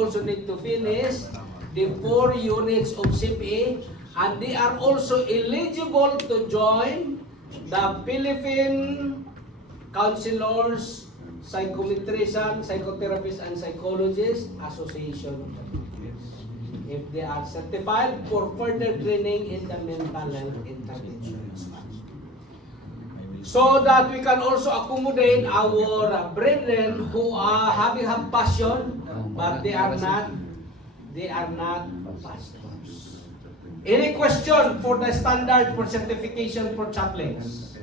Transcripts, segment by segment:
also need to finish the 4 units of CPA, and they are also eligible to join the Philippine Counselors, Psychometricians, Psychotherapists, and Psychologists Association if they are certified for further training in the mental health intervention. So that we can also accommodate our brethren who are having passion, but they are not pastors. Any question for the standard for certification for chaplains?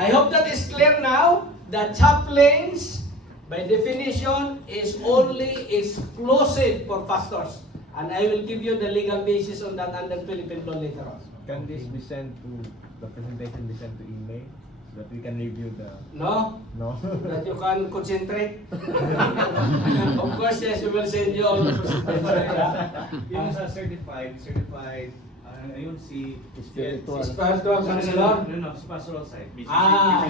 I hope that is clear now. The chaplains, by definition, is only exclusive for pastors. And I will give you the legal basis on that under Philippine law later on. Can this be sent to, the presentation be sent to email so that we can review the... No? No? That you can concentrate? Of course, yes, we will send you all the presentation. Yung sa certified, ayun si... Spiritual. Spiritual counselor? No, sa pastoral side.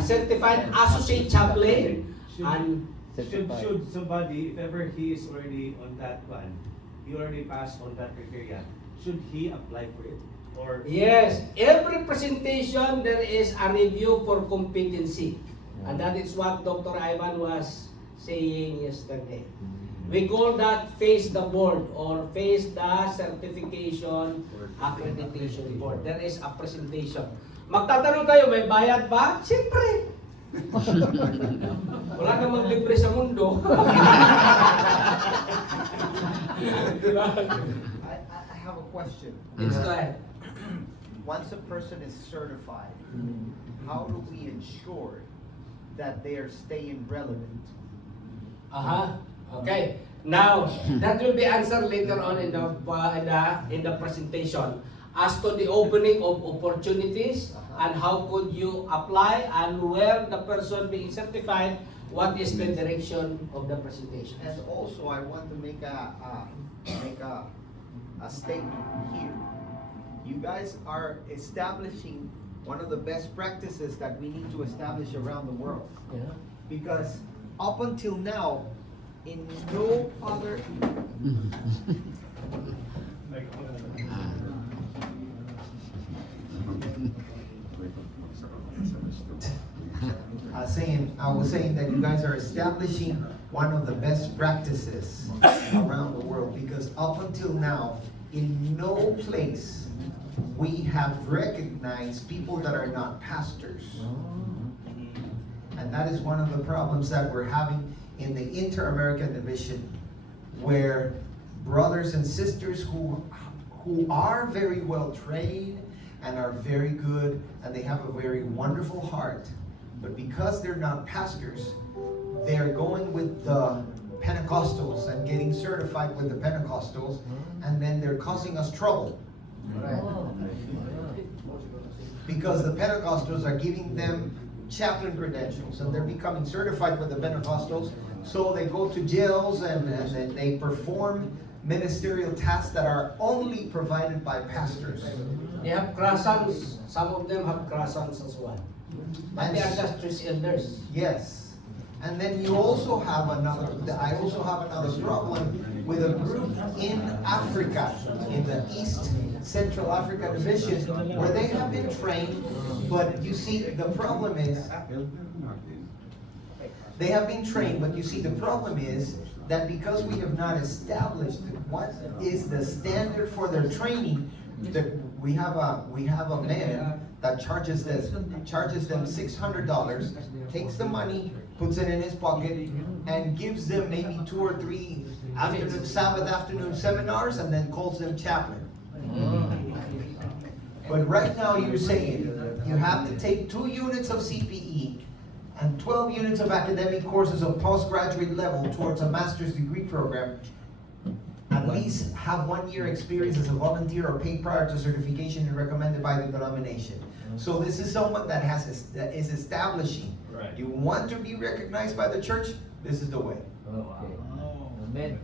Certified associate chaplain. And Should somebody, if ever he is already on that one, he already passed on that criteria, should he apply for it? Or yes, every presentation there is a review for competency. And that is what Dr. Ivan was saying yesterday. We call that face the board or face the certification accreditation board. There is a presentation. Magtatanong kayo, may bayad ba? Siyempre. Wala namang libre sa mundo. I have a question. Yes, go ahead. Once a person is certified, how do we ensure that they are staying relevant? Okay. Now, that will be answered later on in the presentation as to the opening of opportunities and how could you apply and where the person being certified, what is the direction of the presentation. And also, I want to make a statement here. You guys are establishing one of the best practices that we need to establish around the world. Yeah. Because up until now, in no other I was saying that you guys are establishing one of the best practices around the world, because up until now, in no place we have recognized people that are not pastors. And that is one of the problems that we're having in the Inter-American Division, where brothers and sisters who are very well trained and are very good and they have a very wonderful heart, but because they're not pastors, they're going with the Pentecostals and getting certified with the Pentecostals, and then they're causing us trouble. Because the Pentecostals are giving them chaplain credentials and they're becoming certified with the Pentecostals, so they go to jails and they perform ministerial tasks that are only provided by pastors. They have croissants. Some of them have croissants as well. But they are just church elders. Yes. And then you also have I also have another problem with a group in Africa, in the East Central Africa Division, where they have been trained, but you see, the problem is, they have been trained, but you see, the problem is that because we have not established what is the standard for their training, we have a man that charges them $600, takes the money, puts it in his pocket, and gives them maybe 2 or 3 Sabbath afternoon seminars, and then calls them chaplain. But right now you're saying you have to take 2 units of CPE and 12 units of academic courses of postgraduate level towards a master's degree program, at least have 1 year experience as a volunteer or paid prior to certification and recommended by the denomination. So this is someone that is establishing. Right. You want to be recognized by the church, this is the way. Okay. Amen.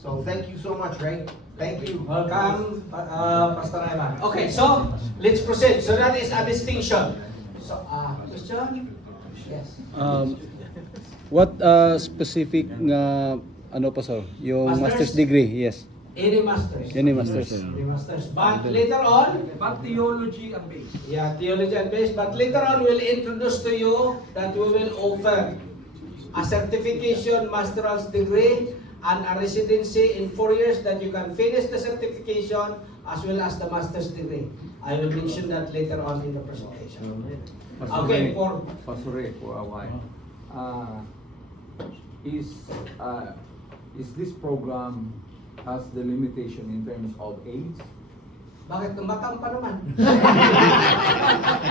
So thank you so much, Ray. Thank you. Welcome, Pastor Ivan. Okay, so let's proceed. So that is a distinction. So, question? Yes. What specific Ano pa sir? Yung Masters? master's degree, yes. Any masters. Any masters. Any masters. But later on, But theology and base. yeah, theology and base. But later on, we'll introduce to you that we will offer a certification master's degree and a residency in 4 years that you can finish the certification as well as the master's degree. I will mention that later on in the presentation. Okay, for For a while. Is this program has the limitation in terms of age? bakit tumatang pa naman?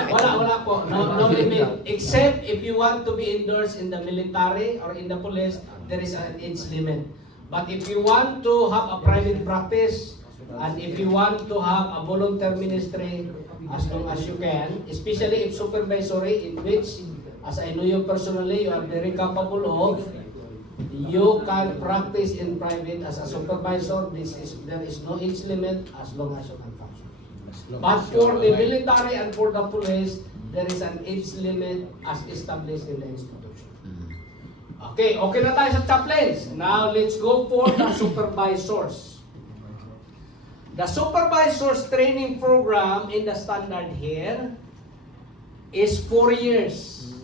wala po. No limit. Except if you want to be endorsed in the military or in the police, there is an age limit. But if you want to have a private practice, and if you want to have a volunteer ministry, as long as you can, especially if supervisory, in which, as I know you personally, you are very capable of, you can practice in private as a supervisor. There is no age limit as long as you can function. But for the military and for the police, there is an age limit as established in the institution. Okay na tayo sa chaplains. Now let's go for the supervisors. The supervisors training program in the standard here is 4 years.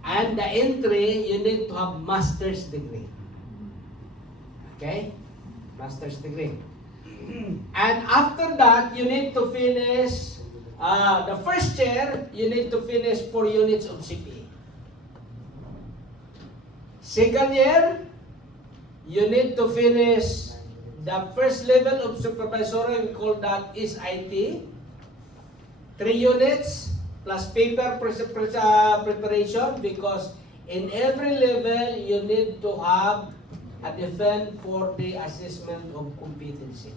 And the entry, you need to have master's degree. Okay? Master's degree. And after that, you need to finish, the first year, you need to finish 4 units of CPA. Second year, you need to finish the first level of supervisory, we call that is IT. 3 units plus paper preparation, because in every level you need to have a defense for the assessment of competency.